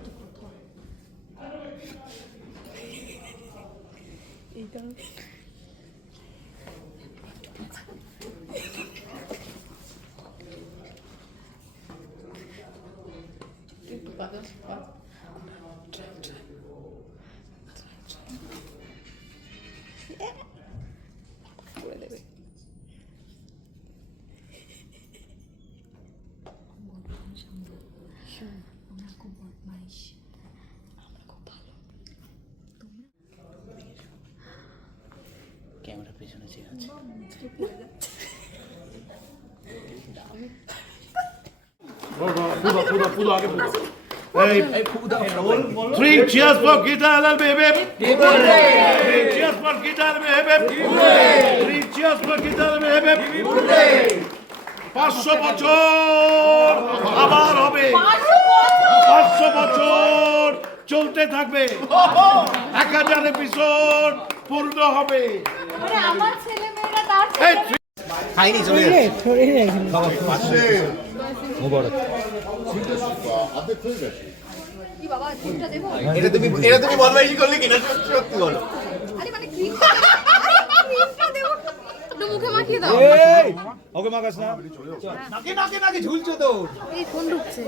좀 그렇다. 이거. 이거 আমরা খুব বদমাইশ আমরা খুব ভালো ক্যামেরা পেছনে চেয়ে আছে Three cheers for Gita Alal baby. Three cheers for Gita Alal baby. Three cheers for Gita Alal baby. পাঁচশো বছর আবার হবে পাঁচশো বছর চলতে থাকবে। এক হাজার এপিসোড পূর্ণ হবে। আমার ছেলে মেয়েরা তার খাইনি চলে কি বাবা দুধটা দেবো? এটা তুমি এটা তুমি বদমাইশি করলে কিনা? সত্যি সত্যি বলো। আরে মানে ক্রিম ক্রিমটা দেবো একটু মুখে মাখিয়ে দাও। ওকে মাগাস না নাকে নাকে নাকে ঝুলছো তো এই ফোন ঢুকছে।